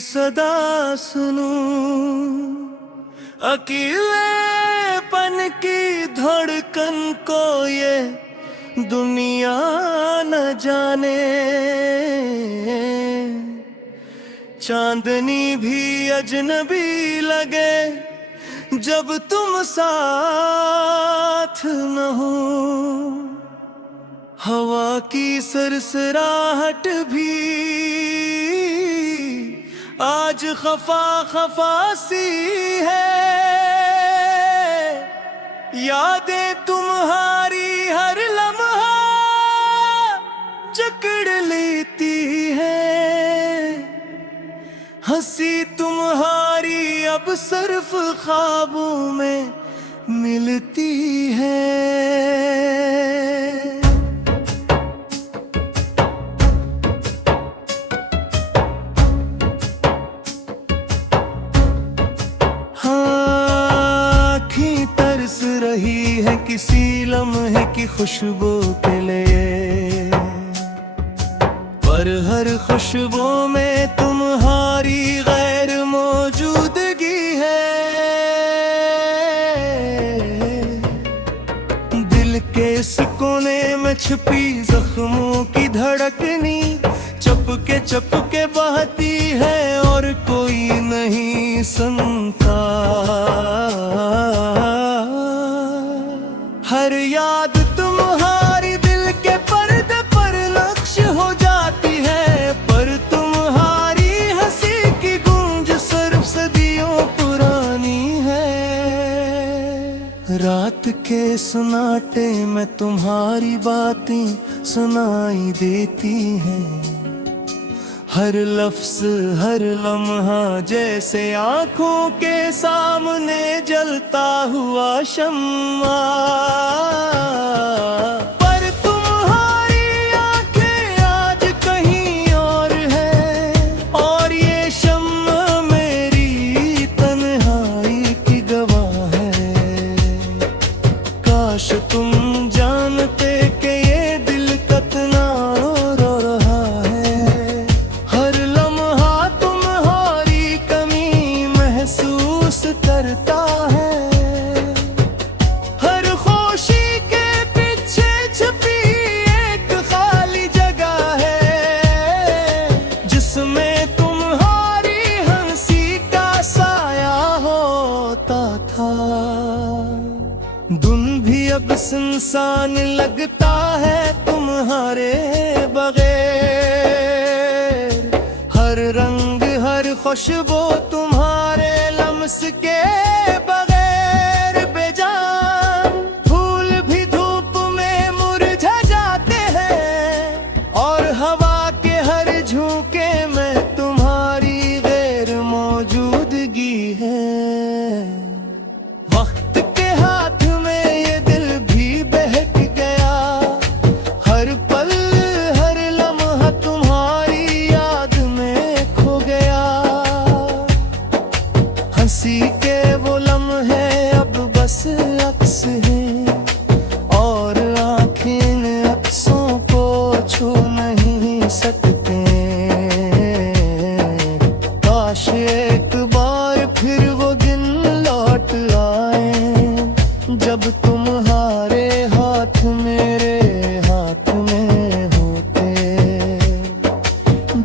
सदा सुनूं, अकेलेपन की धड़कन को ये दुनिया न जाने। चांदनी भी अजनबी लगे जब तुम साथ न हो। हवा की सरसराहट भी आज खफा खफा सी है। यादें तुम्हारी हर लम्हा जकड़ लेती है। हंसी तुम्हारी अब सिर्फ ख्वाबों में मिलती है। रही है किसी लम्हे की खुशबू के लिए, पर हर खुशबू में तुम्हारी गैर मौजूदगी है। दिल के सुकूने में छुपी जख्मों की धड़कनी चपके चपके बहती है और कोई नहीं सुनता। हर याद तुम्हारी दिल के पर्दे पर नक्श हो जाती है, पर तुम्हारी हंसी की गूंज सिर्फ सदियों पुरानी है। रात के सन्नाटे में तुम्हारी बातें सुनाई देती हैं। हर लफ्ज हर लम्हा जैसे आंखों के सामने जलता हुआ शम्मा। पर तुम्हारी आंखें आज कहीं और है, और ये शम्मा मेरी तन्हाई की गवाह है। काश तुम जानते कि ये दिल कितना रो रहा है। करता है हर खुशी के पीछे छुपी एक खाली जगह है, जिसमें तुम्हारी हंसी का साया होता था। दिन भी अब सुनसान लगता है तुम्हारे बगैर। हर रंग हर खुशबू तुम्हारे लम्स के बगैर बेजान। फूल भी धूप में मुरझा जाते हैं, और हवा के हर झोंके में तुम्हारी गैर मौजूदगी है। वक्त के हाथ में ये दिल भी बहक गया, हर पल हर लम्हा तुम्हारी याद में खो गया। हंसी के वो लम्हे अब बस अक्स हैं, और आँखें इन अक्सों को छू नहीं सकते। काश एक बार फिर वो दिन लौट आए, जब तुम्हारे हाथ मेरे हाथ में होते।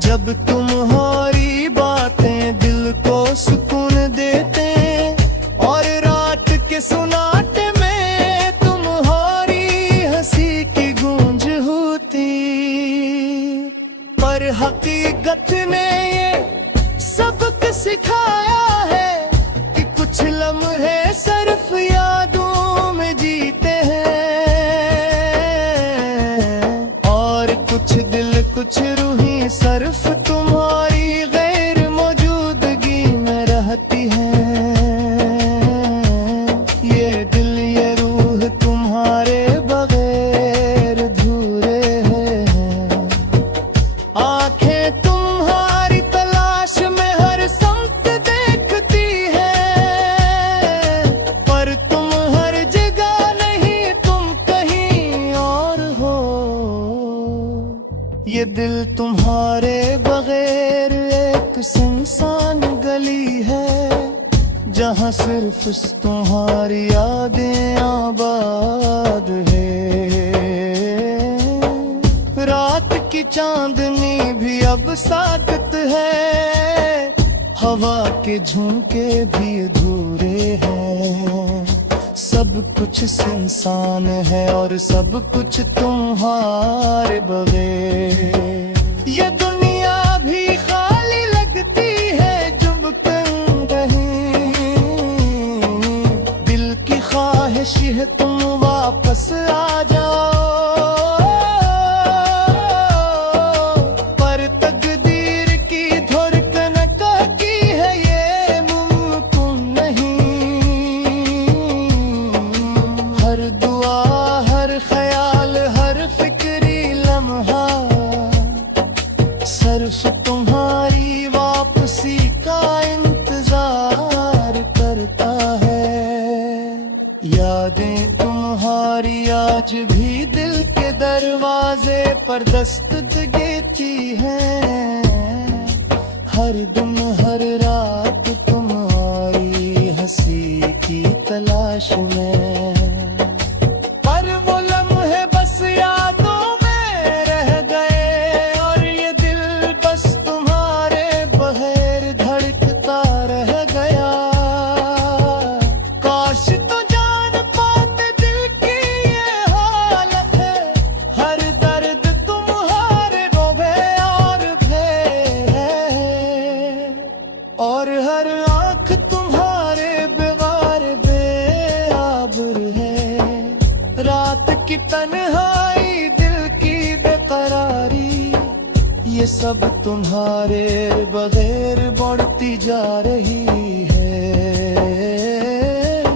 जब तुम्हारी बातें दिल को सुकून देते, और रात के सुनाटे में तुम्हारी हंसी की गूंज होती। पर हकीकत ने ये सबक सिखाया है कि कुछ लम्हे सिर्फ यादों में जीते हैं, और कुछ दिल कुछ रूही सिर्फ तुम्हारी गैर मौजूदगी में रहती है। ये दिल ये रूह तुम्हारे बगैर अधूरे हैं। आंखें तुम्हारी तलाश में हर सम्त देखती है, पर तुम हर जगह नहीं, तुम कहीं और हो। ये दिल तुम्हारे बगैर एक एक सुनसान गली है जहाँ सिर्फ तुम्हारी यादें आबाद है। रात की चांदनी भी अब साकत है, हवा के झोंके भी अधूरे हैं। सब कुछ सुनसान है और सब कुछ तुम्हारे बगैर। ये दुनिया भी खाली लगती है जब तुम कहीं। दिल की ख्वाहिश है तुम वापस आ जाओ, पर तकदीर की धड़कन कहती है ये मुमकिन नहीं। हर दुआ, हर ख्याल, हर फिक्री लम्हा सिर्फ तुम्हारी वापसी का इंतजार करता है। यादें तुम्हारी आज भी दिल के दरवाजे पर दस्तक देती हैं। हर दिन हर रात तुम्हारी हंसी की तलाश में, पर वो लम्हे बस यादों में रह गए और ये दिल बस तुम्हारे बगैर धड़कता रह गया। काश तो जान पाते दिल की ये हालत है, हर दर्द तुम्हारे रोबे और भय है, और हर आँख तुम्हारे बेगार बेआबर है। रात की तन्हाई, दिल की बेकरारी, ये सब तुम्हारे बगैर बढ़ती जा रही है।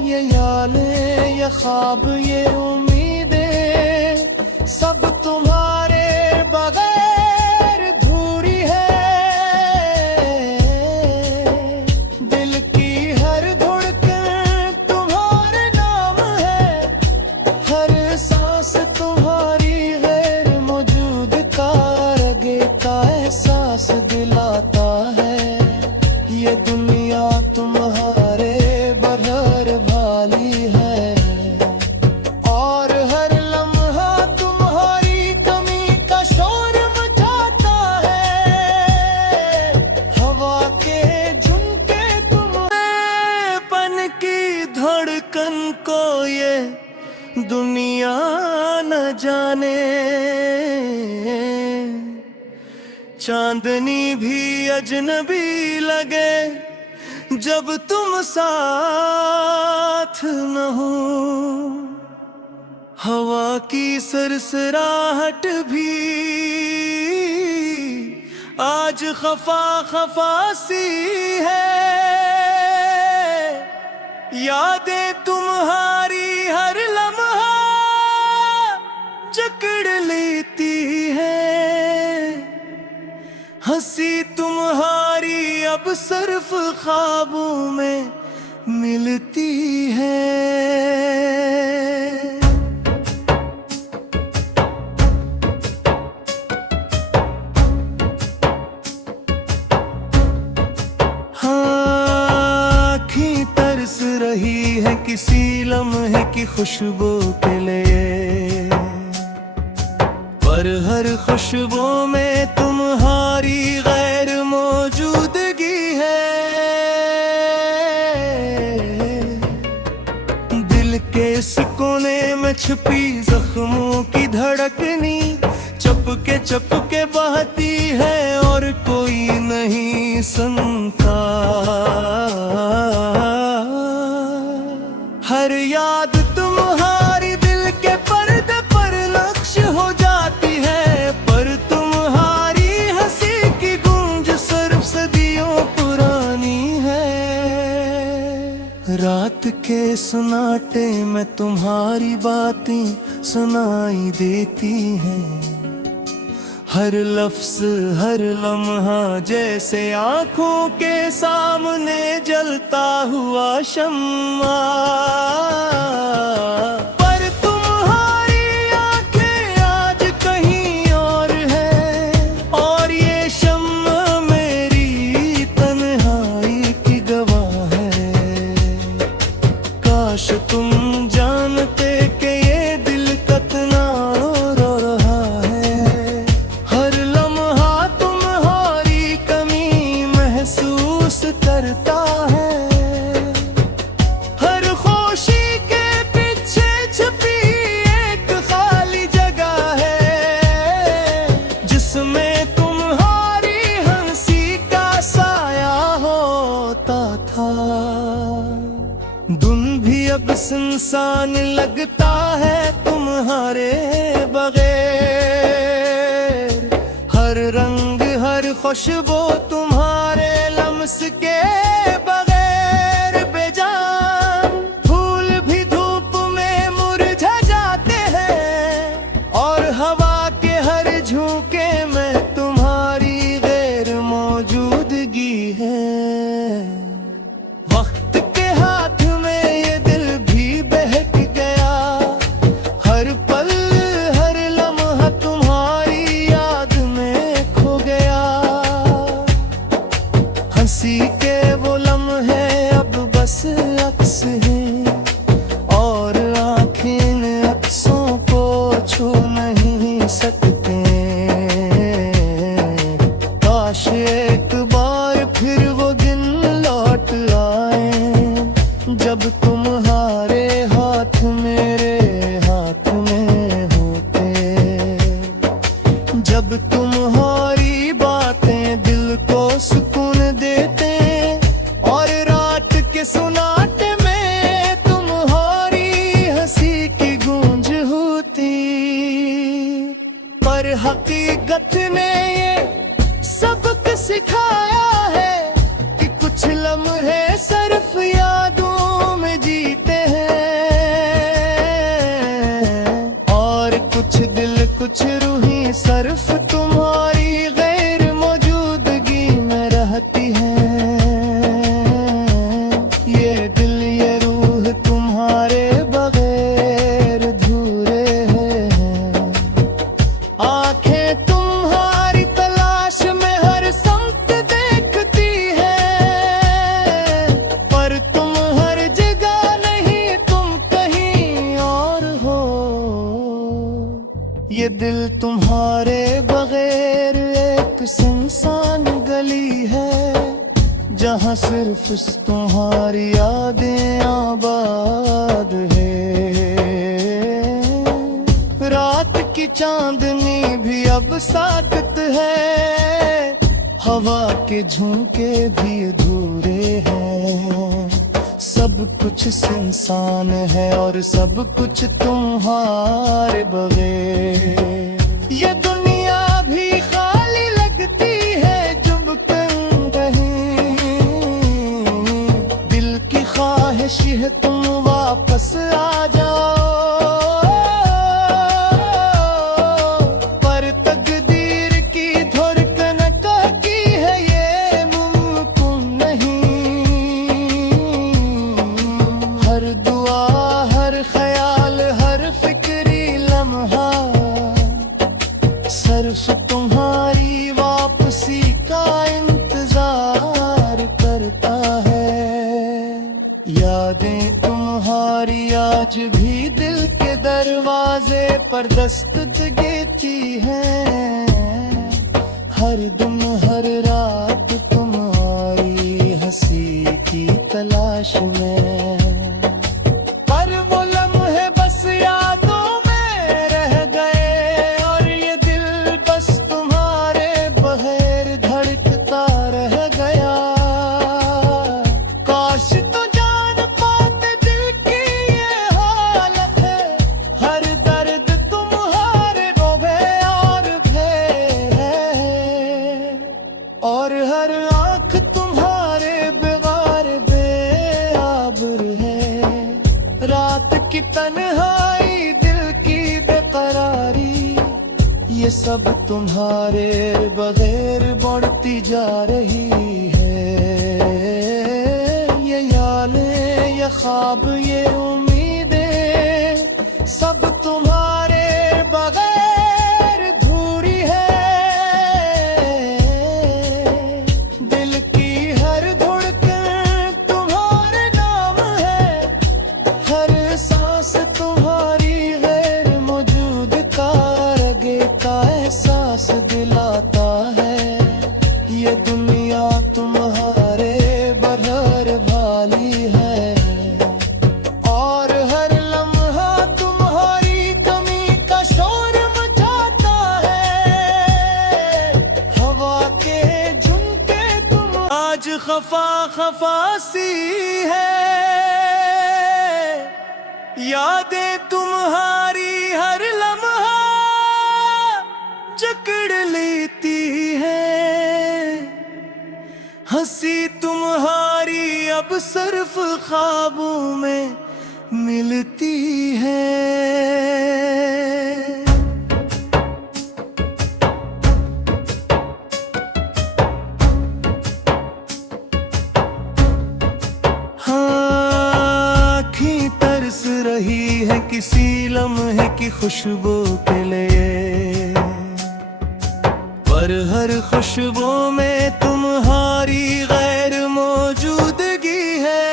ये यादें, ये ख्वाब, ये उम्मीदें सब तुम्हारे बगैर अधूरी है। दिल की हर धड़कन तुम्हारे नाम है, हर सांस तुम्हारी गैर मौजूद का रगे का एहसास दिलाता है। ये दुनिया तुम्हारे बरहर वाली है, और हर लम्हा तुम्हारी कमी का शोर मचाता है। हवा के झुमके तुमपन की धड़कन को ये दुनिया न जाने। चांदनी भी अजनबी लगे जब तुम साथ न हो। हवा की सरसराहट भी आज खफा खफा सी है। यादें तुम्हारी हर लम्हा जकड़ लेती है। हंसी तुम्हारी अब सिर्फ ख्वाबों में मिलती है। रही है किसी लम्हे की खुशबू के लिए, पर हर खुशबू में तुम्हारी गैर मौजूदगी है। दिल के सुकूने में छुपी जख्मों की धड़कनी चपके चपके बहती है और कोई नहीं सुनता। हर याद तुम्हारी दिल के पर्दे पर नक्श हो जाती है, पर तुम्हारी हंसी की गूंज सिर्फ सदियों पुरानी है। रात के सन्नाटे में तुम्हारी बातें सुनाई देती हैं। हर लफ्ज हर लम्हा जैसे आँखों के सामने जलता हुआ शम्मा, पर तुम्हारी आँखें आज कहीं और है, और ये शम्मा मेरी खुशबू तुम्हारे लम्स के बगैर बेजान, फूल भी धूप में मुरझा जाते हैं और हवा के हर झोंके में तुम्हारी गैर मौजूदगी है। वक्त के हाथ में ये दिल भी बहक गया, हर पल हर लम्हा तुम्हारी याद में खो गया। हंसी के वो लम्हे अब बस अक्स हैं और आंखें इन अक्सों को छू नहीं सकते। काश एक बार फिर वो दिन लौट आए जब तुम्हारे हाथ मेरे हाथ में होते, जब तुम्हारी बातें दिल को सुकून देते और रात के सुनाटे में तुम्हारी हंसी की गूंज होती। पर हकीकत ने ये सबक सिखाया है कि कुछ लम्हे सिर्फ यादों में जीते हैं और कुछ दिल कुछ रूहें सिर्फ तुम्हारी गैर मौजूदगी में रहती हैं। ये दिल ये रूह तुम्हारे बगैर अधूरे हैं। आंखें तुम्हारी तलाश में हर समत देखती है, पर तुम हर जगह नहीं, तुम कहीं और हो। ये दिल तुम्हारे बगैर एक सुनसान गली है जहाँ सिर्फ तुम्हारी यादें आबाद है। रात की चांदनी भी अब साकत है, हवा के झोंके भी अधूरे हैं। सब कुछ सुनसान है और सब कुछ तुम्हारे बगैर। ये दुनिया भी खाली लगती है जब तुम कहीं, दिल की ख्वाहिश है तुम वापस आ जाओ। पर तकदीर की धड़कन कहती है ये मुमकिन नहीं। हर दुआ हर ख्याल हर फिक्री लम्हा सिर्फ तुम्हारी वापसी का इंतजार करता है। यादें तुम्हारी आज भी दिल के दरवाजे पर दस्तक देती हैं। हर दिन हर रात तुम्हारी हंसी की तलाश में, पर वो लम्हे बस यादों में रह गए और ये दिल बस तुम्हारे बगैर धड़कता रह गया। काश तो जान पाते दिल की ये हालत है, हर दर्द तुम्हारे रोबे और भय है और हर आंख तुम्हारे बेगार बेआबर है। रात की तन्हाई दिल की बेकरारी, ये सब तुम्हारे बगैर बढ़ती जा रही है। ये यादें ये ख्वाब ये उम्मीदें सब तुम्हारे बगैर अधूरी है। दिल की हर धड़कन तुम्हारे नाम है, हर सांस तुम्हारी गैर मौजूद का रगे का एहसास दिलाता है। ये दुनिया तुम्हारे बरहर वाली है और हर लम्हा तुम्हारी कमी का शोर मचाता है। हवा के झुमके तुम आज खफा खफा सी है। यादें तुम्हारी हर लम्हा जकड़ लेती है। हंसी तुम्हारी अब सिर्फ ख्वाबों में मिलती है। तरस रही है किसी लम्हे की खुशबू के लिए, पर हर खुशबू में तुम्हारी गैर मौजूदगी है।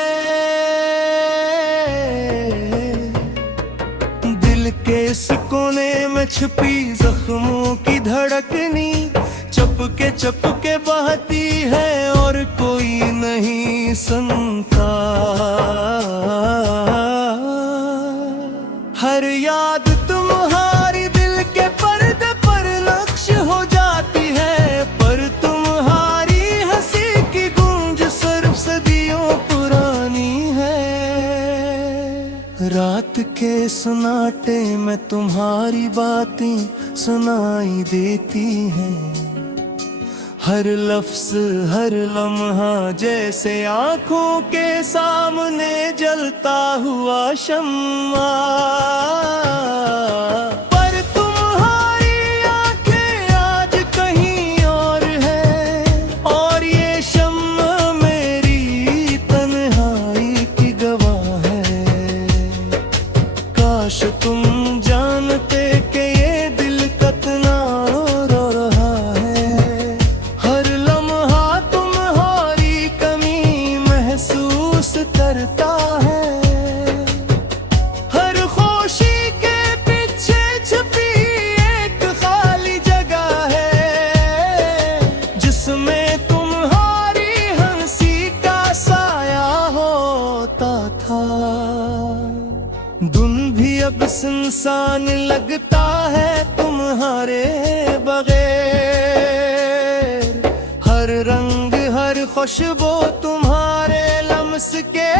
दिल के इस कोने में छुपी जख्मों की धड़कनी चपके चपके बहती है और कोई नहीं सुनता। हर याद तुम्हारी दिल के पर्दे पर नक्श हो जाती है, पर तुम्हारी हंसी की गूंज सिर्फ सदियों पुरानी है। रात के सन्नाटे में तुम्हारी बातें सुनाई देती हैं, हर लफ्ज हर लम्हा जैसे आंखों के सामने जलता हुआ शम्मा। पर तुम्हारी आंखें आज कहीं और है, और ये शम्मा मेरी तन्हाई की गवाह है। काश तुम जानते कि ये दिल कितना रो रहा है। हर लम्हा तुम्हारी कमी महसूस करता है। हर खुशी के पीछे छुपी एक खाली जगह है, जिसमें तुम्हारी हंसी का साया होता था। दिन भी अब सुनसान लगता है तुम्हारे बगैर। हर रंग हर खुशबू तुम्हारे लम्स के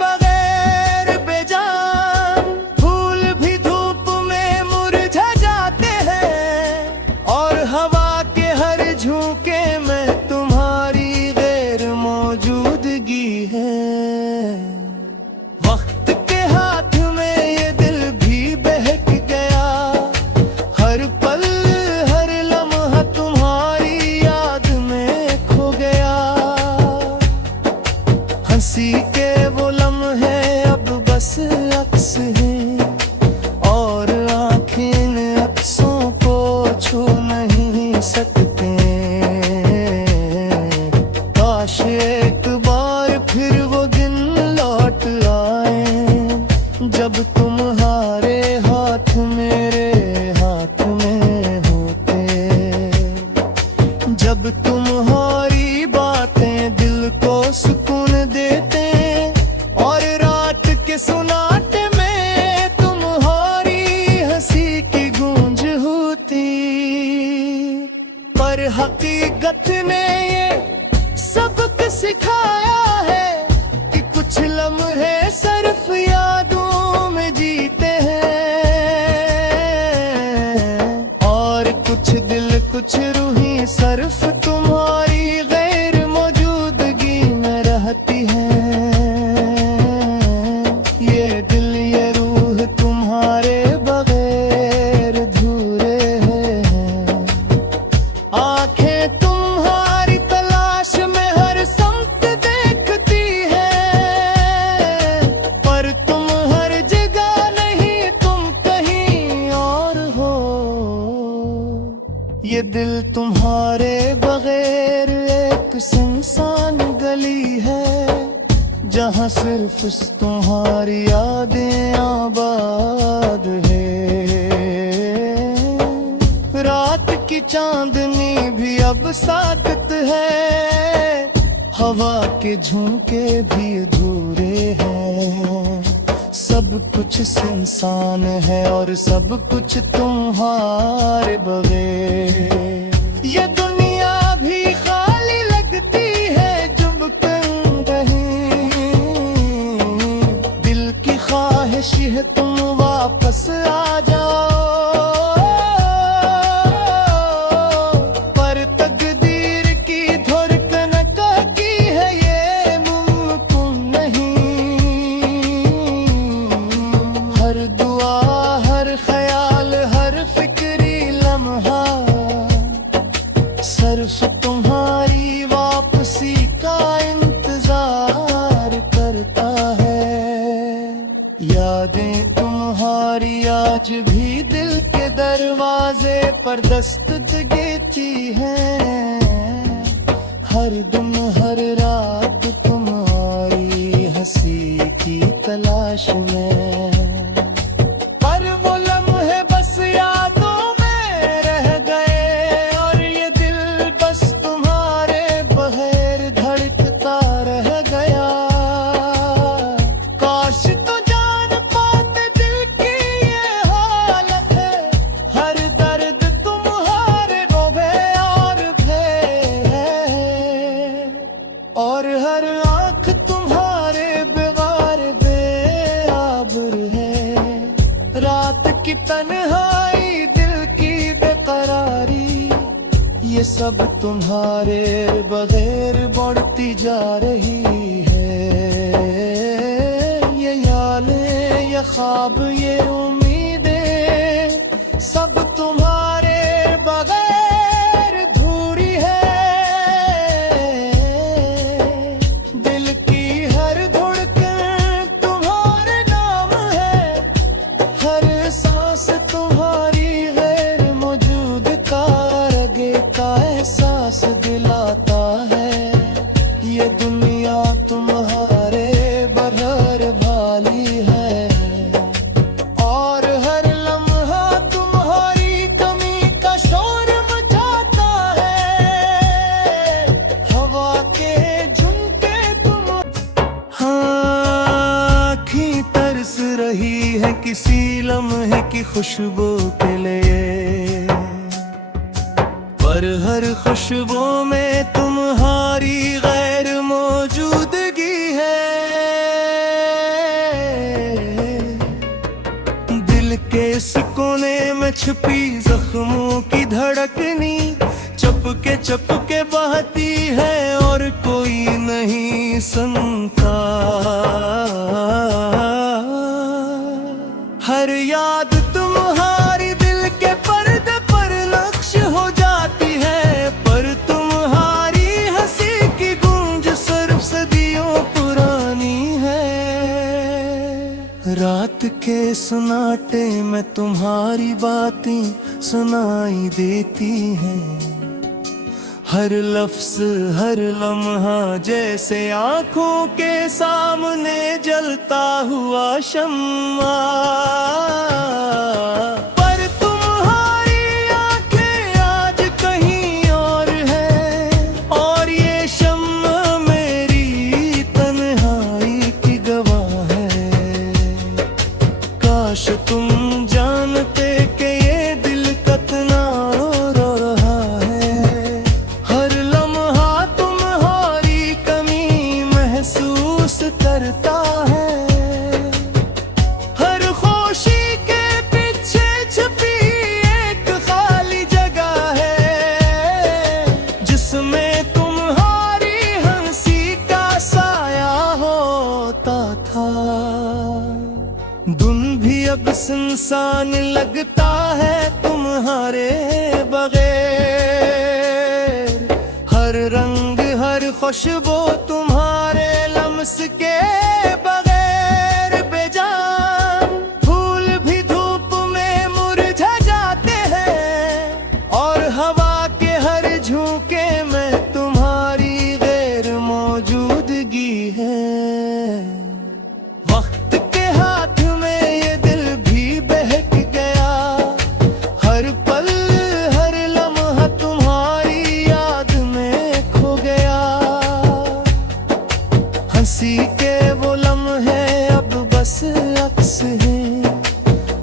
बगैर बेजान। फूल भी धूप में मुरझा जाते हैं, और हवा के हर झोंके में तुम्हारी गैर मौजूदगी है। वक्त के हाथ में ये दिल भी बहक गया, हर पल हर लम्हा तुम्हारी याद में खो गया। हंसी के वो लम्हे अब बस अक्स हैं, और आंखें इन अक्सों को छू नहीं सकते। काश एक बार फिर वो दिन लौट आए, जब तुम्हारे हाथ मेरे हाथ में होते। जब तुम्हारी बातें दिल को सुकून देते, और रात के सुनाटे में तुम्हारी हंसी की गूंज होती। पर हकीकत ने ये सबक सिखाया है कि कुछ लम्हे सिर्फ यादों में जीते हैं, और कुछ दिल कुछ रूही सिर्फ तुम्हारी गैर मौजूदगी में रहती है। ये दिल ये रूह तुम्हारे बगैर अधूरे हैं। आंखें तुम्हारी तलाश में हर समत देखती है, पर तुम हर जगह नहीं, तुम कहीं और हो। ये दिल तुम्हारे बगैर एक सुनसान गली है, जहाँ सिर्फ तुम्हारी यादें आबाद है। रात की चांदनी भी अब साकत है, हवा के झोंके भी अधूरे हैं। सब कुछ सुनसान है और सब कुछ तुम्हारे बगैर। ये दुनिया भी खाली लगती है जब कहीं। दिल की ख्वाहिश है तुम वापस आ जाओ, पर तकदीर की धड़कन कहती आज भी दिल के दरवाजे पर दस्तक देती है। हर दिन हर रात तुम्हारी हंसी की तलाश में, पर वो लम्हे बस यादों में रह गए और ये दिल बस तुम्हारे बगैर धड़कता रह गया। काश तो जान पाते दिल की ये हालत है, हर दर्द तुम्हारे रोबे और भय है, और हर आँख तुम्हारे बेगार बेआबर है। रात की तन्हाई, दिल की बेकरारी, ये सब तुम्हारे बगैर बढ़ती जा रही है। ये यादें, ये ख्वाब, ये उम्मीदें सब तुम्हारे बगैर अधूरी है। दिल की हर धड़कन तुम्हारे नाम है, हर सांस तुम्हारी गैर मौजूद का रगे का एहसास दिलाता है। ये दुनिया तुम्हारे बरहर वाली है, और हर लम्हा तुम्हारी कमी का शोर मचाता है। हवा के झुमके तुम, हाँ, आँखें तरस रही है किसी लम्हे की खुशबू के लिए, पर हर खुशबू में तुम्हारी गैर मौजूदगी है। दिल के सुकूने में छुपी जख्मों की धड़कनी चपके चपके बहती है और कोई नहीं सुनता। हर याद तुम्हारी दिल के पर्दे पर नक्श हो जाती है, पर तुम्हारी हंसी की गूंज सिर्फ सदियों पुरानी है। रात के सन्नाटे में तुम्हारी बातें सुनाई देती हैं, हर लफ्ज हर लम्हा जैसे आँखों के सामने जलता हुआ शम्मा। पर तुम्हारी आँखें आज कहीं और है, और ये शम्मा मेरी तन्हाई की गवाह है। काश तुम जानते कि ये दिल कितना रो रहा है। हर लम्हा तुम्हारी कमी महसूस करता है। हर खुशी के पीछे छुपी एक खाली जगह है, जिसमें तुम्हारी हंसी का साया होता था। दिन भी अब सुनसान लगता है तुम्हारे बगैर, हर रंग हर खुशबू तुम्हारे लम्स के बगैर बेजान। फूल भी धूप में मुरझा जाते हैं, और हवा के हर झोंके में तुम्हारी गैर मौजूदगी है। वक्त के हाथ में ये दिल भी बहक गया, हर पल हर लम्हा तुम्हारी याद में खो गया। हंसी के वो लम्हे अब बस अक्स हैं,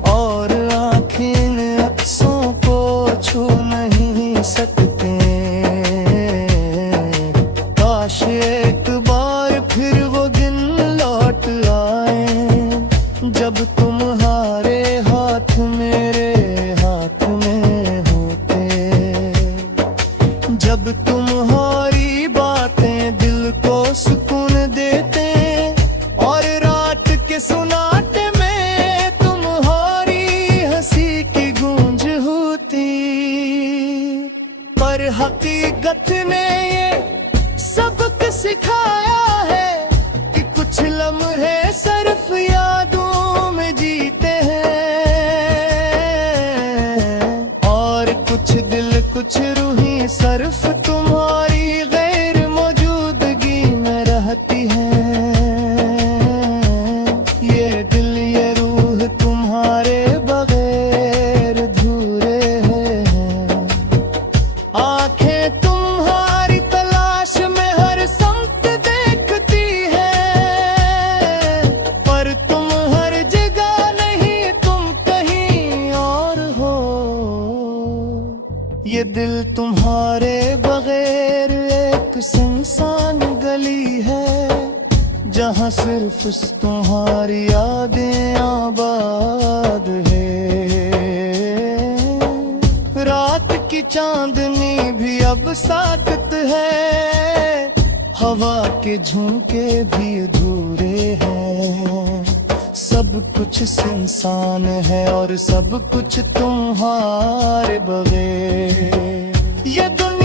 और आँखें इन अक्सों को छू नहीं सकते। काश एक बार फिर वो दिन लौट आए, जब तुम्हारे हाथ मेरे हाथ में होते, जब तुम्हारी बातें दिल को सुकून देते, और रात के सुनाटे में तुम्हारी हंसी की गूंज होती। पर हकीकत ने ये सबक सिखाया है कि कुछ लम्हे सिर्फ यादों में जीते हैं। ये दिल तुम्हारे बगैर एक सुनसान गली है, जहाँ सिर्फ तुम्हारी यादें आबाद है। रात की चांदनी भी अब साकत है, हवा के झोंके भी अधूरे हैं। सब कुछ सुनसान है और सब कुछ तुम्हारे बगैर। ये दुनिया